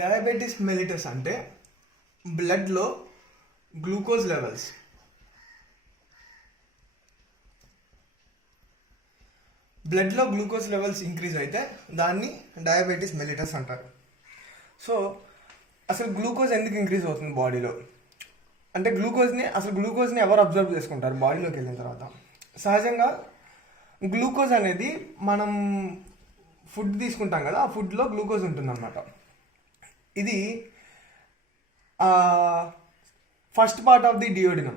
Diabetes mellitus అంటే బ్లడ్లో glucose levels increase అయితే దాన్ని డయాబెటీస్ మెలిటస్ అంటారు. సో అసలు గ్లూకోజ్ ఎందుకు ఇంక్రీజ్ అవుతుంది బాడీలో అంటే గ్లూకోజ్ని ఎవరు అబ్జర్వ్ చేసుకుంటారు బాడీలోకి వెళ్ళిన తర్వాత? సహజంగా గ్లూకోజ్ అనేది మనం ఫుడ్ తీసుకుంటాం కదా, ఆ ఫుడ్లో గ్లూకోజ్ ఉంటుందన్నమాట. ఇది first part of the duodenum,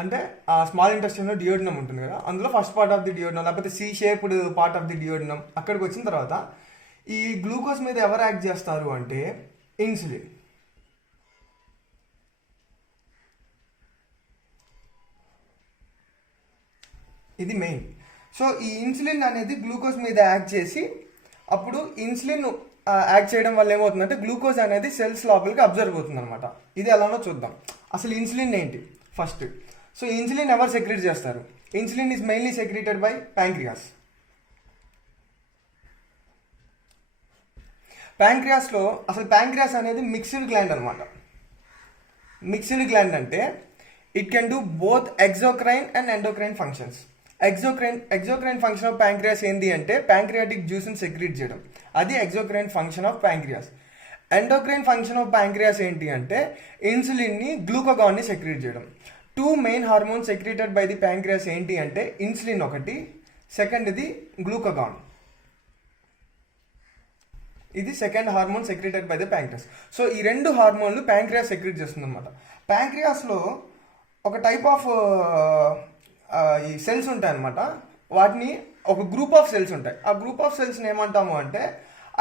అంటే ఆ స్మాల్ ఇంటెస్టైన్లో డియోడినం ఉంటుంది కదా, అందులో first part of the duodenum లేకపోతే C shaped part of the duodenum అక్కడికి వచ్చిన తర్వాత ఈ గ్లూకోజ్ మీద ఎవరు యాక్ట్ చేస్తారు అంటే ఇన్సులిన్. ఇది మెయిన్. సో ఈ ఇన్సులిన్ అనేది గ్లూకోజ్ మీద యాక్ట్ చేసి అప్పుడు ఇన్సులిన్ యాక్ట్ చేయడం వల్ల ఏమవుతుందంటే గ్లూకోజ్ అనేది సెల్స్ లోపలికి అబ్జర్వ్ అవుతుంది అనమాట. ఇది ఎలానో చూద్దాం. అసలు ఇన్సులిన్ ఏంటి ఫస్ట్. సో ఇన్సులిన్ ఎవరు సెక్రెట్ చేస్తారు? Insulin is mainly secreted by pancreas. ప్యాంక్రియాస్లో అసలు ప్యాంక్రియాస్ అనేది మిక్స్డ్ గ్లాండ్ అనమాట. మిక్స్డ్ గ్లాండ్ అంటే it can do both exocrine and endocrine functions. Exocrine function of pancreas ఏంటి అంటే ప్యాంక్రియాటిక్ జ్యూస్ని సెక్రీట్ చేయడం, అది exocrine function of pancreas. Endocrine function of pancreas ఏంటి అంటే ఇన్సులిన్ని గ్లూకగాన్ని సెక్రీట్ చేయడం. Two main hormones secreted by the pancreas ఏంటి అంటే ఇన్సులిన్ ఒకటి, సెకండ్ది గ్లూకగాన్. ఇది second hormone secreted by the pancreas. So ఈ రెండు హార్మోన్లు ప్యాంక్రియాస్ సెక్రీట్ చేస్తుంది అనమాట. ప్యాంక్రియాస్లో ఒక టైప్ ఆఫ్ ఈ సెల్స్ ఉంటాయన్నమాట. వాటిని ఒక గ్రూప్ ఆఫ్ సెల్స్ ఉంటాయి. ఆ గ్రూప్ ఆఫ్ సెల్స్ని ఏమంటాము అంటే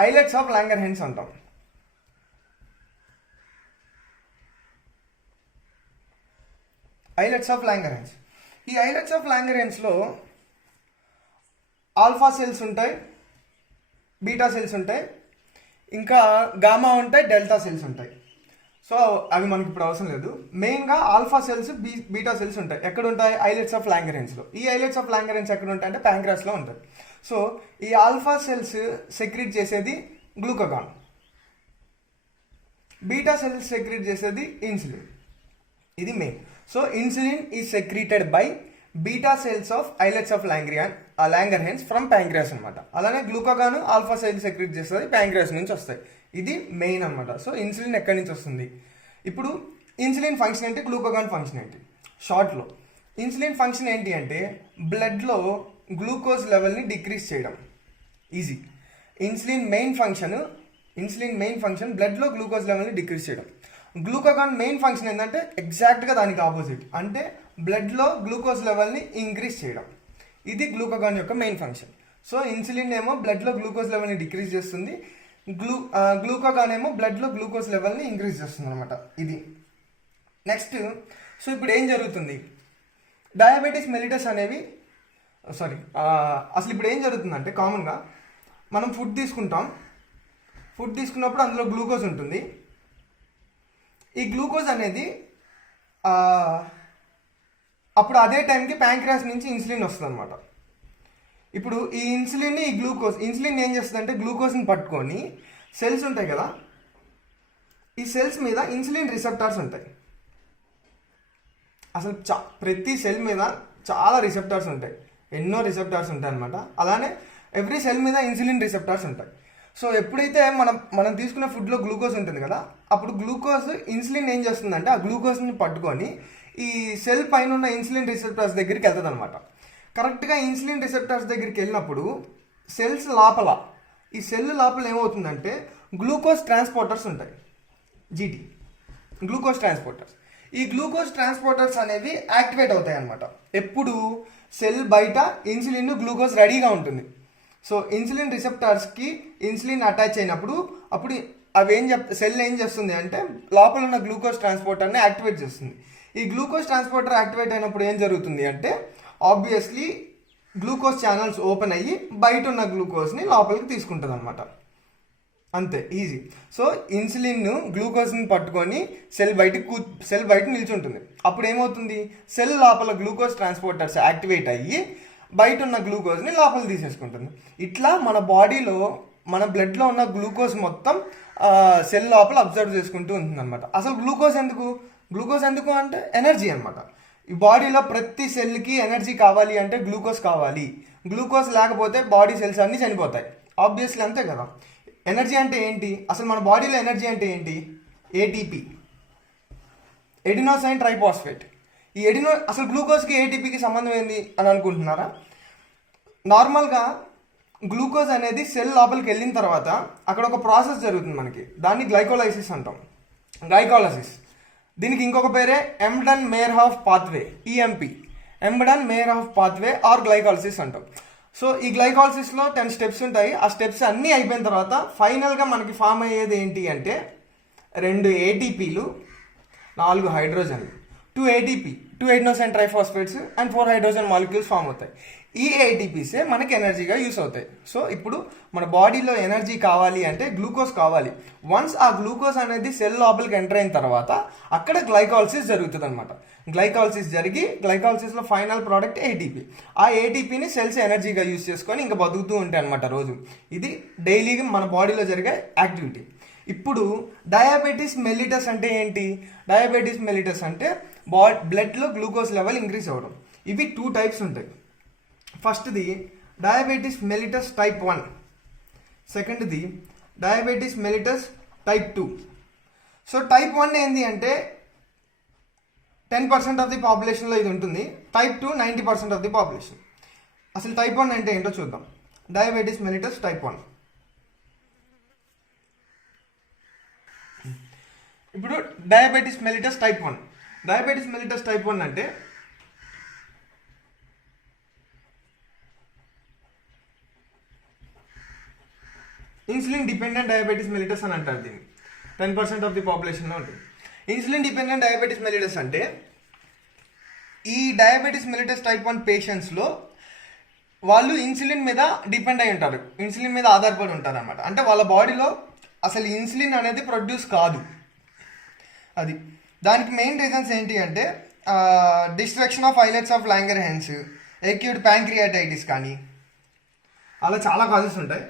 ఐలెట్స్ ఆఫ్ లాంగర్హాన్స్ అంటాం. Islets of Langerhans. ఈ ఐలెట్స్ ఆఫ్ లాంగర్హాన్స్లో ఆల్ఫా సెల్స్ ఉంటాయి, బీటా సెల్స్ ఉంటాయి, ఇంకా గామా ఉంటాయి, డెల్టా సెల్స్ ఉంటాయి. సో అవి మనకి ఇప్పుడు అవసరం లేదు. మెయిన్గా ఆల్ఫా సెల్స్, బీటా సెల్స్ ఉంటాయి. ఎక్కడ ఉంటాయి? ఐలెట్స్ ఆఫ్ లాంగర్హాన్స్లో. ఈ ఐలెట్స్ ఆఫ్ లాంగర్హాన్స్ ఎక్కడ ఉంటాయి అంటే ప్యాంక్రియాస్లో ఉంటాయి. సో ఈ ఆల్ఫా సెల్స్ సెక్రీట్ చేసేది గ్లూకగాన్, బీటా సెల్స్ సెక్రీట్ చేసేది ఇన్సులిన్. ఇది main. So insulin is secreted by beta cells of islets of Langerhans from pancreas అనమాట. అలానే గ్లూకగాన్ ఆల్ఫా సెల్స్ సెక్రీట్ చేస్తుంది, ప్యాంక్రియాస్ నుంచి వస్తాయి. ఇది మెయిన్ అనమాట. సో ఇన్సులిన్ ఎక్కడి నుంచి వస్తుంది? ఇప్పుడు ఇన్సులిన్ ఫంక్షన్ ఏంటి, గ్లూకగాన్ ఫంక్షన్ ఏంటి? షార్ట్లో ఇన్సులిన్ ఫంక్షన్ ఏంటి అంటే బ్లడ్లో గ్లూకోజ్ లెవెల్ని డిక్రీజ్ చేయడం. ఈజీ. ఇన్సులిన్ మెయిన్ ఫంక్షన్ బ్లడ్లో గ్లూకోజ్ లెవెల్ని డిక్రీజ్ చేయడం. గ్లూకగాన్ మెయిన్ ఫంక్షన్ ఏంటంటే ఎగ్జాక్ట్గా దానికి ఆపోజిట్, అంటే బ్లడ్లో గ్లూకోజ్ లెవెల్ని ఇంక్రీజ్ చేయడం. ఇది గ్లూకగాన్ యొక్క మెయిన్ ఫంక్షన్. సో ఇన్సులిన్ ఏమో బ్లడ్లో గ్లూకోజ్ లెవెల్ని డిక్రీజ్ చేస్తుంది, గ్లూకగాన్ ఏమో బ్లడ్లో గ్లూకోజ్ లెవెల్ని ఇంక్రీజ్ చేస్తుంది అనమాట. ఇది నెక్స్ట్. సో ఇప్పుడు ఏం జరుగుతుంది? డయాబెటీస్ మెలిటస్ అనేవి అసలు ఇప్పుడు ఏం జరుగుతుందంటే కామన్గా మనం ఫుడ్ తీసుకున్నప్పుడు అందులో గ్లూకోజ్ ఉంటుంది. ఈ గ్లూకోజ్ అనేది అప్పుడు అదే టైంకి ప్యాంక్రియాస్ నుంచి ఇన్సులిన్ వస్తుంది అనమాట. ఇప్పుడు ఈ ఇన్సులిన్ ఏం చేస్తుంది అంటే గ్లూకోజ్ని పట్టుకొని సెల్స్ ఉంటాయి కదా, ఈ సెల్స్ మీద ఇన్సులిన్ రిసెప్టార్స్ ఉంటాయి. అసలు ప్రతి సెల్ మీద చాలా రిసెప్టార్స్ ఉంటాయి, ఎన్నో రిసెప్టార్స్ ఉంటాయి అనమాట. అలానే ఎవ్రీ సెల్ మీద ఇన్సులిన్ రిసెప్టార్స్ ఉంటాయి. సో ఎప్పుడైతే మనం తీసుకునే ఫుడ్లో గ్లూకోజ్ ఉంటుంది కదా, అప్పుడు ఇన్సులిన్ ఏం చేస్తుందంటే ఆ గ్లూకోజ్ని పట్టుకొని ఈ సెల్ పైన ఉన్న ఇన్సులిన్ రిసెప్టార్స్ దగ్గరికి వెళ్తుంది అనమాట. కరెక్ట్గా ఇన్సులిన్ రిసెప్టార్స్ దగ్గరికి వెళ్ళినప్పుడు ఈ సెల్ లోపల ఏమవుతుందంటే గ్లూకోజ్ ట్రాన్స్పోర్టర్స్ ఉంటాయి, జీటీ గ్లూకోజ్ ట్రాన్స్పోర్టర్స్. ఈ గ్లూకోజ్ ట్రాన్స్పోర్టర్స్ అనేవి యాక్టివేట్ అవుతాయి అనమాట. ఎప్పుడు సెల్ బయట ఇన్సులిన్ గ్లూకోజ్ రెడీగా ఉంటుంది. సో ఇన్సులిన్ రిసెప్టార్స్కి ఇన్సులిన్ అటాచ్ అయినప్పుడు అప్పుడు సెల్ ఏం చేస్తుంది అంటే లోపల ఉన్న గ్లూకోజ్ ట్రాన్స్పోర్టర్ని యాక్టివేట్ చేస్తుంది. ఈ గ్లూకోజ్ ట్రాన్స్పోర్టర్ యాక్టివేట్ అయినప్పుడు ఏం జరుగుతుంది అంటే ఆబ్వియస్లీ గ్లూకోజ్ ఛానల్స్ ఓపెన్ అయ్యి బయట ఉన్న గ్లూకోజ్ని లోపలికి తీసుకుంటుంది అనమాట. అంతే, ఈజీ. సో ఇన్సులిన్ గ్లూకోజ్ని పట్టుకొని సెల్ బయట నిల్చుంటుంది. అప్పుడు ఏమవుతుంది? సెల్ లోపల గ్లూకోజ్ ట్రాన్స్పోర్టర్స్ యాక్టివేట్ అయ్యి బయట ఉన్న గ్లూకోజ్ని లోపల తీసేసుకుంటుంది. ఇట్లా మన బాడీలో మన బ్లడ్లో ఉన్న గ్లూకోజ్ మొత్తం సెల్ లోపల అబ్జర్వ్ చేసుకుంటూ ఉంటుంది అనమాట. అసలు గ్లూకోజ్ ఎందుకు అంటే ఎనర్జీ అనమాట. ఈ బాడీలో ప్రతి సెల్కి ఎనర్జీ కావాలి అంటే గ్లూకోజ్ కావాలి. గ్లూకోజ్ లేకపోతే బాడీ సెల్స్ అన్నీ చనిపోతాయి. ఆబ్వియస్లీ అంతే కదా. ఎనర్జీ అంటే ఏంటి, అసలు మన బాడీలో ఎనర్జీ అంటే ఏంటి? ATP, adenosine triphosphate. ఈ అసలు గ్లూకోజ్కి ఏటీపీకి సంబంధం ఏంది అని అనుకుంటున్నారా? నార్మల్గా గ్లూకోజ్ అనేది సెల్ లోపలికి వెళ్ళిన తర్వాత అక్కడ ఒక ప్రాసెస్ జరుగుతుంది మనకి, దాన్ని గ్లైకోలైసిస్ అంటాం. గ్లైకోలైసిస్, దీనికి ఇంకొక పేరే Embden Meyerhof pathway, EMP, Embden Meyerhof pathway or glycolysis అంటాం. సో ఈ గ్లైకాలసిస్లో 10 స్టెప్స్ ఉంటాయి. ఆ స్టెప్స్ అన్నీ అయిపోయిన తర్వాత ఫైనల్గా మనకి ఫామ్ అయ్యేది ఏంటి అంటే 2 ఏటీపీలు, 4 హైడ్రోజన్లు, 2 ATP, 2 adenosine triphosphates and 4 hydrogen molecules form అవుతాయి. ఈ ఏటీపీసే మనకి ఎనర్జీగా యూస్ అవుతాయి. సో ఇప్పుడు మన బాడీలో ఎనర్జీ కావాలి అంటే గ్లూకోజ్ కావాలి. వన్స్ ఆ గ్లూకోజ్ అనేది సెల్ లోపలికి ఎంటర్ అయిన తర్వాత అక్కడ గ్లైకాలసిస్ జరుగుతుంది అనమాట. గ్లైకాలసిస్ జరిగి గ్లైకాలసిస్లో ఫైనల్ ప్రోడక్ట్ ఏటీపీ. ఆ ఏటీపీని సెల్స్ ఎనర్జీగా యూస్ చేసుకొని ఇంకా బతుకుతూ ఉంటాయి అనమాట రోజు. ఇది డైలీగా మన బాడీలో జరిగే యాక్టివిటీ. ఇప్పుడు డయాబెటీస్ మెల్లిటస్ అంటే ఏంటి? డయాబెటీస్ మెల్లిటస్ అంటే బ్లడ్లో గ్లూకోజ్ లెవెల్ ఇంక్రీజ్ అవ్వడం. ఇవి 2 టైప్స్ ఉంటాయి. ఫస్ట్ది డయాబెటీస్ మెల్లిటస్ టైప్ 1, సెకండ్ది diabetes mellitus type 2. So type 1 ఏంటి అంటే 10% ఆఫ్ ది పాపులేషన్లో ఇది ఉంటుంది. Type 2 90% of the population. అసలు టైప్ 1 అంటే ఏంటో చూద్దాం. Diabetes mellitus type 1. ఇప్పుడు diabetes mellitus type 1. Diabetes mellitus type 1 అంటే ఇన్సులిన్ డిపెండెంట్ డయాబెటీస్ మెల్లిటస్ అని అంటారు దీన్ని. 10% ఆఫ్ ది పాపులేషన్లో ఉంటుంది. ఇన్సులిన్ డిపెండెంట్ డయాబెటీస్ మెల్లిటస్ అంటే ఈ డయాబెటీస్ మెల్లిటస్ టైప్ 1 పేషెంట్స్లో వాళ్ళు ఇన్సులిన్ మీద డిపెండ్ అయి ఉంటారు, ఇన్సులిన్ మీద ఆధారపడి ఉంటారు అనమాట. అంటే వాళ్ళ బాడీలో అసలు ఇన్సులిన్ అనేది ప్రొడ్యూస్ కాదు. అది దానికి మెయిన్ రీజన్స్ ఏంటి అంటే destruction of islets of Langerhans, acute pancreatitis కానీ అలా చాలా కాజెస్ ఉంటాయి.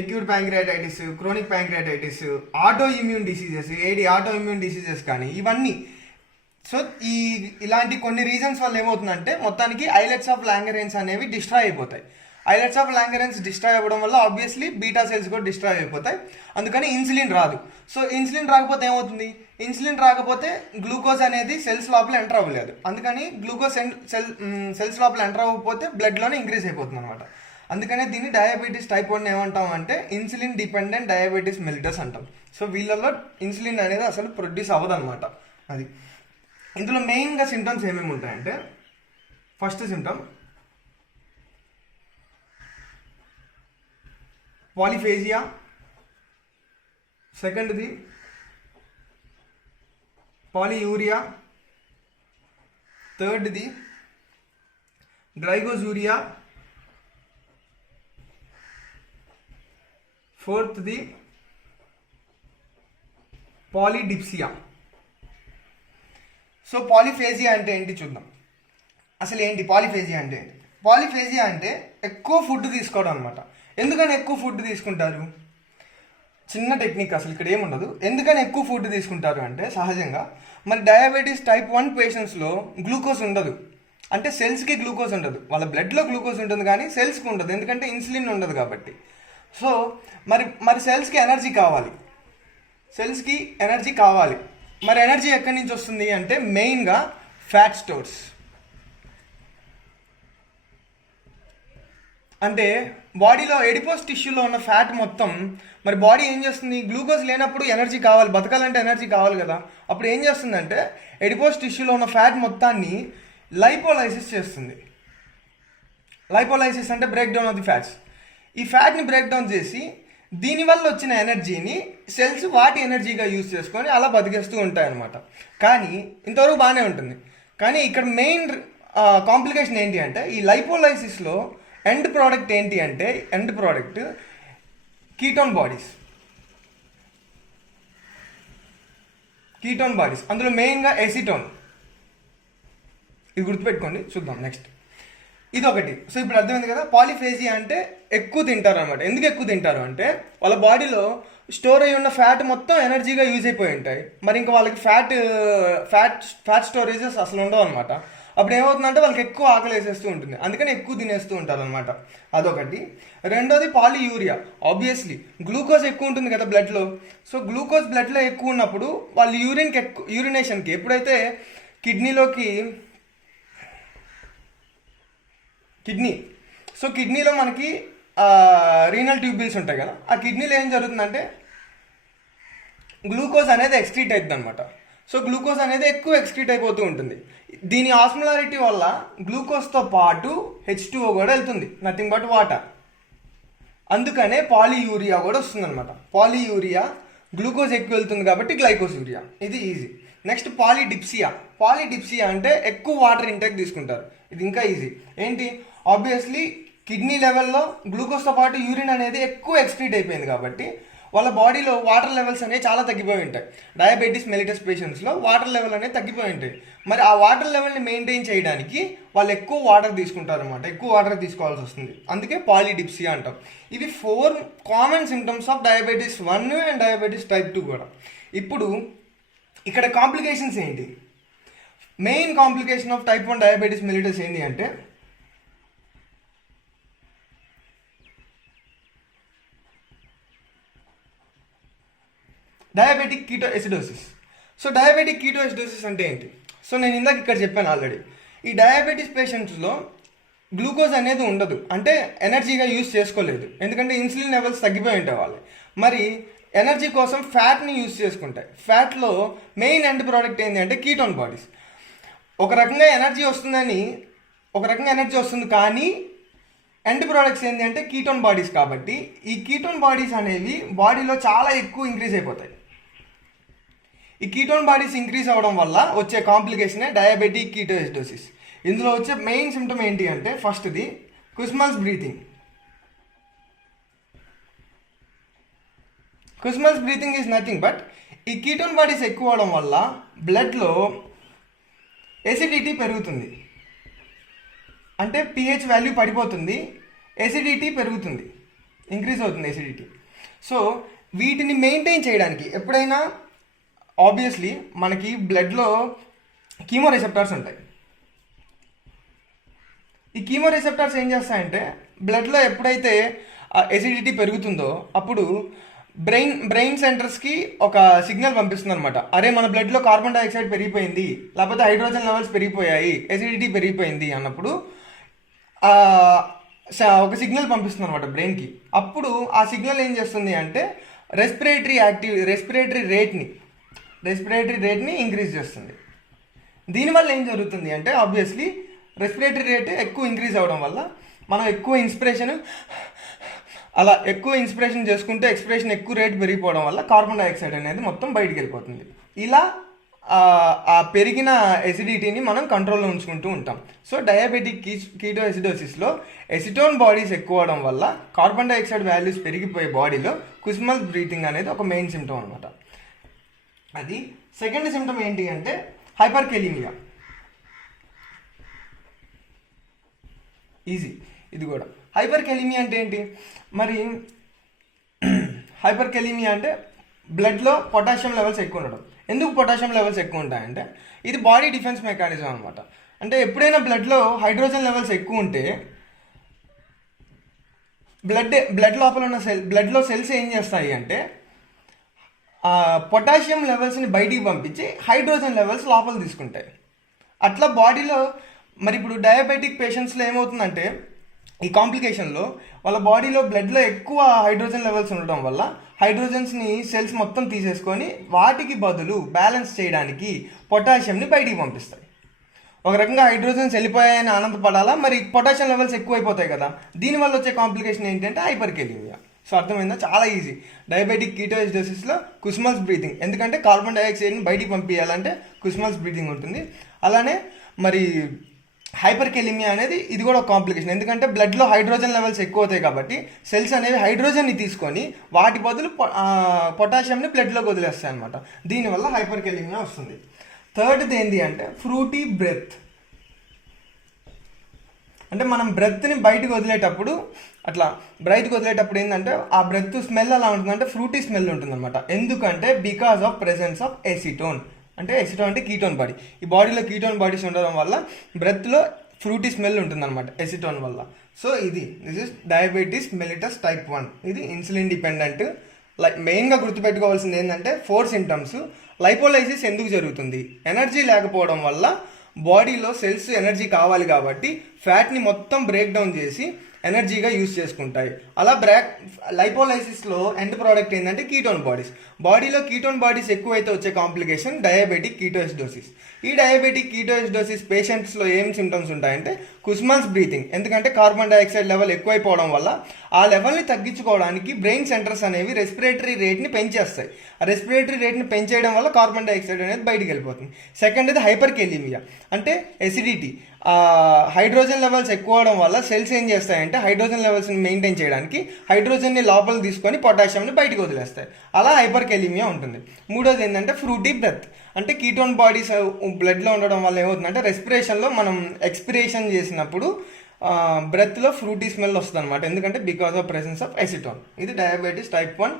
Acute pancreatitis, chronic pancreatitis, auto immune diseases, auto immune diseases కానీ ఇవన్నీ. సో ఇలాంటి కొన్ని రీజన్స్ వల్ల ఏమవుతుందంటే మొత్తానికి ఐలెట్స్ ఆఫ్ లాంగర్హాన్స్ అనేవి డిస్ట్రాయ్ అయిపోతాయి. ఐలెట్స్ ఆఫ్ లాంగర్హాన్స్ డిస్ట్రాయ్ అవ్వడం వల్ల ఆబ్వియస్లీ బీటా సెల్స్ కూడా డిస్ట్రాయ్ అయిపోతాయి. అందుకని ఇన్సులిన్ రాదు. సో ఇన్సులిన్ రాకపోతే ఏమవుతుంది? ఇన్సులిన్ రాకపోతే గ్లూకోజ్ అనేది సెల్స్ లోపల ఎంటర్ అవ్వలేదు. అందుకని గ్లూకోజ్ సెల్స్ లోపల ఎంటర్ అవ్వకపోతే బ్లడ్లోనే ఇంక్రీజ్ అయిపోతుంది అనమాట. అందుకనే దీన్ని డయాబెటీస్ టైప్ 1 ఏమంటాం అంటే ఇన్సులిన్ డిపెండెంట్ డయాబెటీస్ మెల్లిటస్ అంటాం. సో వీళ్ళల్లో ఇన్సులిన్ అనేది అసలు ప్రొడ్యూస్ అవ్వదు అనమాట. అది ఇందులో మెయిన్గా సిమ్టమ్స్ ఏమేమి ఉంటాయంటే ఫస్ట్ సిమ్టమ్ పాలిఫేజియా, సెకండ్ది పాలియూరియా, థర్డ్ది గ్లైకోజూరియా, ఫోర్త్ది పాలిడిప్సియా. సో పాలిఫేజియా అంటే ఏంటి చూద్దాం. అసలు ఏంటి పాలిఫేజియా అంటే ఏంటి? పాలిఫేజియా అంటే ఎక్కువ ఫుడ్ తీసుకోవడం అనమాట. ఎందుకని ఎక్కువ ఫుడ్ తీసుకుంటారు? చిన్న టెక్నిక్, అసలు ఇక్కడ ఏముండదు. ఎందుకని ఎక్కువ ఫుడ్ తీసుకుంటారు అంటే సహజంగా మరి డయాబెటీస్ టైప్ 1 పేషెంట్స్లో గ్లూకోజ్ ఉండదు. అంటే సెల్స్కి గ్లూకోజ్ ఉండదు. వాళ్ళ బ్లడ్లో గ్లూకోజ్ ఉంటుంది కానీ సెల్స్కి ఉండదు, ఎందుకంటే ఇన్సులిన్ ఉండదు కాబట్టి. సో మరి సెల్స్కి ఎనర్జీ కావాలి, సెల్స్కి ఎనర్జీ కావాలి. మరి ఎనర్జీ ఎక్కడి నుంచి వస్తుంది అంటే మెయిన్గా ఫ్యాట్ స్టోర్స్. అంటే బాడీలో ఎడిపోస్ టిష్యూలో ఉన్న ఫ్యాట్ మొత్తం మరి బాడీ ఏం చేస్తుంది? గ్లూకోజ్ లేనప్పుడు ఎనర్జీ కావాలి, బతకాలంటే ఎనర్జీ కావాలి కదా. అప్పుడు ఏం చేస్తుందంటే ఎడిపోస్ టిష్యూలో ఉన్న ఫ్యాట్ మొత్తాన్ని లైపోలైసిస్ చేస్తుంది. లైపోలైసిస్ అంటే break down of the fats. ఈ ఫ్యాట్ని బ్రేక్ డౌన్ చేసి దీనివల్ల వచ్చిన ఎనర్జీని సెల్స్ వాటి ఎనర్జీగా యూజ్ చేసుకొని అలా బతికేస్తూ ఉంటాయి అన్నమాట. కానీ ఇంతవరకు బాగానే ఉంటుంది. కానీ ఇక్కడ మెయిన్ కాంప్లికేషన్ ఏంటి అంటే ఈ లైపోలైసిస్లో ఎండ్ ప్రోడక్ట్ ఏంటి అంటే end product ketone bodies. Ketone bodies అందులో మెయిన్గా ఎసిటోన్. ఇది గుర్తుపెట్టుకోండి, చూద్దాం నెక్స్ట్. ఇది ఒకటి. సో ఇప్పుడు అర్థమైంది కదా, పాలిఫేజియా అంటే ఎక్కువ తింటారు అనమాట. ఎందుకు ఎక్కువ తింటారు అంటే వాళ్ళ బాడీలో స్టోర్ అయి ఉన్న ఫ్యాట్ మొత్తం ఎనర్జీగా యూజ్ అయిపోయి ఉంటాయి. మరి ఇంకా వాళ్ళకి ఫ్యాట్ స్టోరేజెస్ అసలు ఉండవు అనమాట. అప్పుడు ఏమవుతుందంటే వాళ్ళకి ఎక్కువ ఆకలి వేసేస్తూ ఉంటుంది, అందుకని ఎక్కువ తినేస్తూ ఉంటారు అనమాట. అదొకటి. రెండోది పాలియూరియా. ఆబ్వియస్లీ గ్లూకోజ్ ఎక్కువ ఉంటుంది కదా బ్లడ్లో. సో గ్లూకోజ్ బ్లడ్లో ఎక్కువ ఉన్నప్పుడు వాళ్ళు యూరినేషన్కి ఎప్పుడైతే కిడ్నీలో మనకి రీనల్ ట్యూబ్యూల్స్ ఉంటాయి కదా, ఆ కిడ్నీలో ఏం జరుగుతుందంటే గ్లూకోజ్ అనేది ఎక్స్క్రీట్ అవుతుంది అనమాట. సో గ్లూకోజ్ అనేది ఎక్కువ ఎక్స్క్రీట్ అయిపోతూ ఉంటుంది. దీని ఆస్మోలారిటీ వల్ల గ్లూకోజ్తో పాటు H2O కూడా వెళ్తుంది, నథింగ్ బట్ వాటర్. అందుకనే పాలియూరియా కూడా వస్తుంది అనమాట. పాలియూరియా గ్లూకోజ్ ఎక్కువ వెళ్తుంది కాబట్టి గ్లైకోసూరియా, ఇది ఈజీ. నెక్స్ట్ పాలిడిప్సియా అంటే ఎక్కువ వాటర్ ఇంటేక్ తీసుకుంటారు. ఇది ఇంకా ఈజీ. ఏంటి, ఆబ్వియస్లీ కిడ్నీ లెవెల్లో గ్లూకోజ్తో పాటు యూరిన్ అనేది ఎక్కువ ఎక్స్క్రీట్ అయిపోయింది కాబట్టి వాళ్ళ బాడీలో వాటర్ లెవెల్స్ అనేవి చాలా తగ్గిపోయి ఉంటాయి. డయాబెటీస్ మెలిటస్ పేషెంట్స్లో వాటర్ లెవెల్ అనేది తగ్గిపోయి ఉంటాయి. మరి ఆ వాటర్ లెవెల్ని మెయింటైన్ చేయడానికి వాళ్ళు ఎక్కువ వాటర్ తీసుకుంటారు అనమాట, ఎక్కువ వాటర్ తీసుకోవాల్సి వస్తుంది. అందుకే పాలిడిప్సియా అంటాం. ఇవి 4 common symptoms of diabetes 1 and diabetes type 2 కూడా. ఇప్పుడు ఇక్కడ కాంప్లికేషన్స్ ఏంటి? Main complication of type 1 diabetes mellitus ఏంటి అంటే diabetic ketoacidosis. So diabetic ketoacidosis అంటే ఏంటి? సో నేను ఇందాక ఇక్కడ చెప్పాను ఆల్రెడీ. ఈ డయాబెటీస్ పేషెంట్స్లో గ్లూకోజ్ అనేది ఉండదు, అంటే ఎనర్జీగా యూజ్ చేసుకోలేదు, ఎందుకంటే ఇన్సులిన్ లెవెల్స్ తగ్గిపోయి ఉంటాయి వాళ్ళు. మరి ఎనర్జీ కోసం ఫ్యాట్ని యూజ్ చేసుకుంటాయి. ఫ్యాట్లో మెయిన్ ఎండ్ ప్రోడక్ట్ ఏంటి అంటే కీటోన్ బాడీస్. ఒక రకంగా ఎనర్జీ వస్తుంది, కానీ ఎండ్ ప్రోడక్ట్స్ ఏంటి అంటే కీటోన్ బాడీస్. కాబట్టి ఈ కీటోన్ బాడీస్ అనేవి బాడీలో చాలా ఎక్కువ ఇంక్రీజ్ అయిపోతాయి. ఈ కీటోన్ బాడీస్ ఇంక్రీజ్ అవ్వడం వల్ల వచ్చే కాంప్లికేషనే డయాబెటిక్ కీటోఎసిడోసిస్. ఇందులో వచ్చే మెయిన్ సిమ్టమ్ ఏంటి అంటే ఫస్ట్ది Kussmaul's breathing. Kussmaul's breathing is nothing but ఈ కీటోన్ బాడీస్ ఎక్కువ అవడం వల్ల బ్లడ్లో ఎసిడిటీ పెరుగుతుంది, అంటే pH వాల్యూ పడిపోతుంది, ఎసిడిటీ పెరుగుతుంది, ఇంక్రీజ్ అవుతుంది ఎసిడిటీ. సో వీటిని మెయింటైన్ చేయడానికి ఎప్పుడైనా ఆబ్వియస్లీ మనకి బ్లడ్లో కీమో రిసెప్టార్స్ ఉంటాయి. ఈ కీమో రిసెప్టార్స్ ఏం చేస్తాయంటే బ్లడ్లో ఎప్పుడైతే ఎసిడిటీ పెరుగుతుందో అప్పుడు బ్రెయిన్ సెంటర్స్కి ఒక సిగ్నల్ పంపిస్తుంది అనమాట. అరే మన బ్లడ్లో కార్బన్ డైఆక్సైడ్ పెరిగిపోయింది, లేకపోతే హైడ్రోజన్ లెవెల్స్ పెరిగిపోయాయి, ఎసిడిటీ పెరిగిపోయింది అన్నప్పుడు ఒక సిగ్నల్ పంపిస్తుంది అనమాట బ్రెయిన్కి. అప్పుడు ఆ సిగ్నల్ ఏం చేస్తుంది అంటే రెస్పిరేటరీ రేట్ని ఇంక్రీజ్ చేస్తుంది. దీనివల్ల ఏం జరుగుతుంది అంటే ఆబ్వియస్లీ రెస్పిరేటరీ రేట్ ఎక్కువ ఇంక్రీజ్ అవ్వడం వల్ల మనం ఎక్కువ ఇన్స్పిరేషన్ చేసుకుంటే ఎక్స్పిరేషన్ ఎక్కువ రేట్ పెరిగిపోవడం వల్ల కార్బన్ డైఆక్సైడ్ అనేది మొత్తం బయటికి వెళ్ళిపోతుంది. ఇలా ఆ పెరిగిన ఎసిడిటీని మనం కంట్రోల్లో ఉంచుకుంటూ ఉంటాం. సో డయాబెటిక్ కీటోఎసిడోసిస్లో ఎసిటోన్ బాడీస్ ఎక్కువ అవడం వల్ల కార్బన్ డైఆక్సైడ్ వాల్యూస్ పెరిగిపోయే బాడీలో కుస్మల్ బ్రీతింగ్ అనేది ఒక మెయిన్ సిమ్టమ్ అనమాట. అది. సెకండ్ సిమ్టమ్ ఏంటి అంటే హైపర్కెలీమియా. ఈజీ ఇది కూడా. హైపర్కెలీమియా అంటే ఏంటి? మరి హైపర్కెలీమియా అంటే బ్లడ్లో పొటాషియం లెవెల్స్ ఎక్కువ ఉండడం. ఎందుకు పొటాషియం లెవెల్స్ ఎక్కువ ఉంటాయంటే ఇది బాడీ డిఫెన్స్ మెకానిజం అనమాట. అంటే ఎప్పుడైనా బ్లడ్లో హైడ్రోజన్ లెవెల్స్ ఎక్కువ ఉంటే బ్లడ్ లోపల ఉన్న బ్లడ్లో సెల్స్ ఏం చేస్తాయి అంటే పొటాషియం లెవెల్స్ని బయటికి పంపించి హైడ్రోజన్ లెవెల్స్ లోపల తీసుకుంటాయి. అట్లా బాడీలో మరి ఇప్పుడు డయాబెటిక్ పేషెంట్స్లో ఏమవుతుందంటే ఈ కాంప్లికేషన్లో వాళ్ళ బాడీలో బ్లడ్లో ఎక్కువ హైడ్రోజన్ లెవెల్స్ ఉండడం వల్ల హైడ్రోజన్స్ని సెల్స్ మొత్తం తీసేసుకొని వాటికి బదులు బ్యాలెన్స్ చేయడానికి పొటాషియంని బయటికి పంపిస్తాయి. ఒక రకంగా హైడ్రోజన్స్ వెళ్ళిపోయాయని ఆనందపడాలా, మరి పొటాషియం లెవెల్స్ ఎక్కువైపోతాయి కదా. దీనివల్ల వచ్చే కాంప్లికేషన్ ఏంటంటే హైపర్కెలీమియా. సో అర్థమైందా? చాలా ఈజీ. డయాబెటిక్ కీటోఎసిడోసిస్లో కుస్మల్స్ బ్రీతింగ్, ఎందుకంటే కార్బన్ డైఆక్సైడ్ని బయటికి పంపించాలంటే కుస్మల్స్ బ్రీతింగ్ ఉంటుంది. అలానే మరి హైపర్కెలీమియా అనేది ఇది కూడా ఒక కాంప్లికేషన్, ఎందుకంటే బ్లడ్లో హైడ్రోజన్ లెవెల్స్ ఎక్కువ అవుతాయి కాబట్టి సెల్స్ అనేవి హైడ్రోజన్ని తీసుకొని వాటి బదులు పొటాషియంని బ్లడ్లోకి వదిలేస్తాయి అనమాట. దీనివల్ల హైపర్కెలీమియా వస్తుంది. థర్డ్ది ఏంటి అంటే ఫ్రూటీ బ్రెత్. అంటే మనం బ్రెత్ని బయటకు వదిలేటప్పుడు ఏంటంటే ఆ బ్రెత్ స్మెల్ ఎలా ఉంటుందంటే ఫ్రూటీ స్మెల్ ఉంటుందన్నమాట. ఎందుకంటే because of presence of acetone. అంటే ఎసిటోన్ అంటే కీటోన్ బాడీ. ఈ బాడీలో కీటోన్ బాడీస్ ఉండడం వల్ల బ్రెత్లో ఫ్రూటీ స్మెల్ ఉంటుందన్నమాట ఎసిటోన్ వల్ల. So this is diabetes mellitus type 1. ఇది ఇన్సులిన్ డిపెండెంట్. మెయిన్గా గుర్తుపెట్టుకోవాల్సింది ఏంటంటే 4 సింటమ్స్. లైపోలైసిస్ ఎందుకు జరుగుతుంది? ఎనర్జీ లేకపోవడం వల్ల బాడీలో సెల్స్ ఎనర్జీ కావాలి కాబట్టి ఫ్యాట్ని మొత్తం బ్రేక్ డౌన్ చేసి ఎనర్జీగా యూజ్ చేసుకుంటాయి. అలా లైపోలైసిస్లో ఎండ్ ప్రోడక్ట్ ఏంటంటే కీటోన్ బాడీస్. బాడీలో కీటోన్ బాడీస్ ఎక్కువైతే వచ్చే కాంప్లికేషన్ డయాబెటిక్ కీటోఎసిడోసిస్. ఈ డయాబెటిక్ కీటోఎసిడోసిస్ పేషెంట్స్లో ఏం సిమ్టమ్స్ ఉంటాయంటే కుస్మాన్స్ బ్రీతింగ్. ఎందుకంటే కార్బన్ డైఆక్సైడ్ లెవెల్ ఎక్కువైపోవడం వల్ల ఆ లెవెల్ని తగ్గించుకోవడానికి బ్రెయిన్ సెంటర్స్ అనేవి రెస్పిరేటరీ రేట్ని పెంచేస్తాయి. ఆ రెస్పిరేటరీ రేట్ని పెంచేయడం వల్ల కార్బన్ డైఆక్సైడ్ అనేది బయటికి వెళ్ళిపోతుంది. సెకండ్ ఇది హైపర్కెలీమియా, అంటే ఎసిడిటీ. హైడ్రోజన్ లెవెల్స్ ఎక్కువ అవడం వల్ల సెల్స్ ఏం చేస్తాయంటే హైడ్రోజన్ లెవెల్స్ని మెయింటైన్ చేయడానికి హైడ్రోజన్ని లోపల తీసుకొని పొటాషియంని బయటకు వదిలేస్తాయి. అలా హైపర్కెలీమియా ఉంటుంది. మూడోది ఏంటంటే ఫ్రూటీ బ్రెత్. అంటే కీటోన్ బాడీస్ బ్లడ్లో ఉండడం వల్ల ఏమవుతుందంటే రెస్పిరేషన్లో మనం ఎక్స్పిరేషన్ చేసినప్పుడు బ్రెత్లో ఫ్రూటీ స్మెల్ వస్తుంది అనమాట. ఎందుకంటే because of presence of acetone. ఇది డయాబెటీస్ టైప్ 1